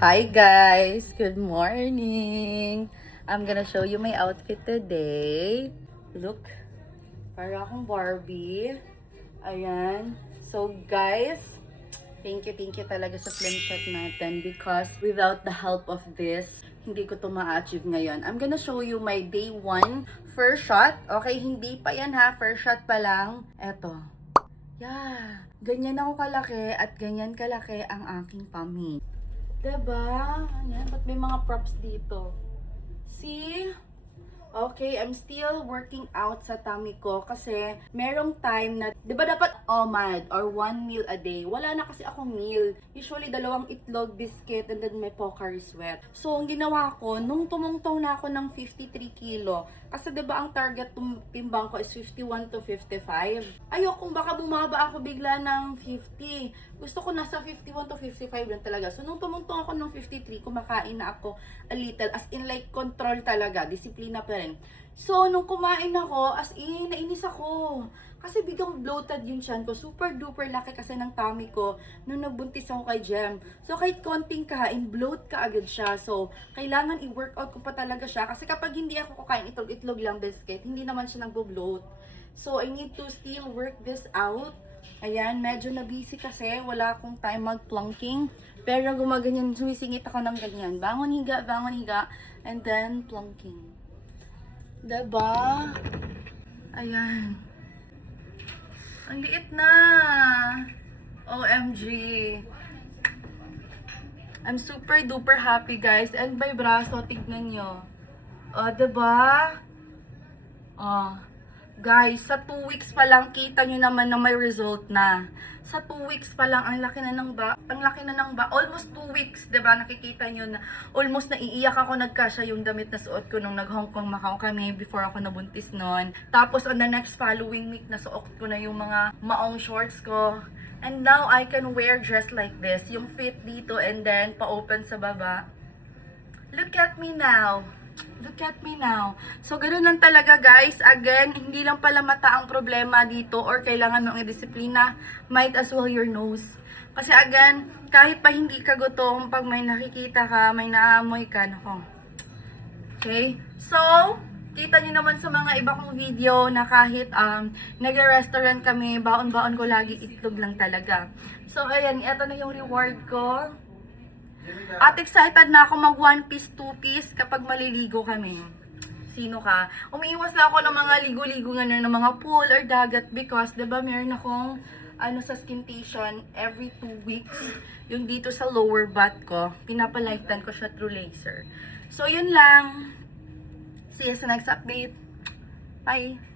Hi guys! Good morning! I'm gonna show you my outfit today. Look, para akong Barbie. Ayan. So guys, thank you talaga sa Slim Shot natin because without the help of this, hindi ko to ma-achieve ngayon. I'm gonna show you my day 1 first shot. Okay, hindi pa yan ha. First shot pa lang. Eto. Yeah. Ganyan ako kalaki at ganyan kalaki ang aking tummy. Diba? Ayan, ba't may mga props dito? See? Okay, I'm still working out sa tummy ko kasi merong time na, di ba dapat OMAD or 1 meal a day? Wala na kasi ako meal. Usually, 2 itlog, biscuit, and then may Pocari Sweat. So, ang ginawa ko, nung tumungtong na ako ng 53 kilo, kasi di ba ang target timbang ko is 51 to 55? Ayokong baka bumaba ako bigla ng 50. Gusto ko nasa 51 to 55 lang talaga. So, nung tumungtong ako ng 53, kumakain na ako a little. As in like, control talaga. Disiplina pa rin. So, nung kumain ako, as in, nainis ako. Kasi biglang bloated yung tiyan ko. Super duper laki kasi ng tummy ko nung nagbuntis ako kay Jem. So, kahit konting kain, bloat ka agad siya. So, kailangan i-workout ko pa talaga siya. Kasi kapag hindi ako kakain itlog lang biscuit, hindi naman siya nagbo-bloat. So, I need to still work this out. Ayan, medyo na busy kasi. Wala akong time mag-plunking. Pero gumaganyan, sumisingit ako ng ganyan. Bangon, higa, and then plunking. Diba? Ayan. Ang liit na. OMG. I'm super duper happy guys. And by braso, tignan nyo. Diba? Guys, sa 2 weeks pa lang, kita nyo naman na may result na. Sa 2 weeks pa lang, ang laki na ng almost 2 weeks, diba? Nakikita nyo na, almost naiiyak ako, nagkasya yung damit na suot ko nung nag-Hong Kong, Macau kami, before ako nabuntis nun. Tapos, on the next following week, nasuot ko na yung mga maong shorts ko. And now, I can wear dress like this, yung fit dito, and then, pa-open sa baba. Look at me now. Look at me now. So, ganoon lang talaga guys. Again, hindi lang pala mata ang problema dito or kailangan mong i-disiplina. Might as well your nose. Kasi again, kahit pa hindi ka gutom, pag may nakikita ka, may naamoy ka, nako. Okay? So, kita nyo naman sa mga iba kong video na kahit nag-restaurant kami, baon-baon ko lagi itlog lang talaga. So, ayan, ito na yung reward ko. At excited na ako mag 1 piece, 2 piece kapag maliligo kami. Sino ka? Umiiwas na ako ng mga ligo-ligo nga ng mga pool or dagat because, diba, meron akong sa skintation every 2 weeks. Yung dito sa lower butt ko, pinapalightan ko siya through laser. So, yun lang. See you sa next update. Bye!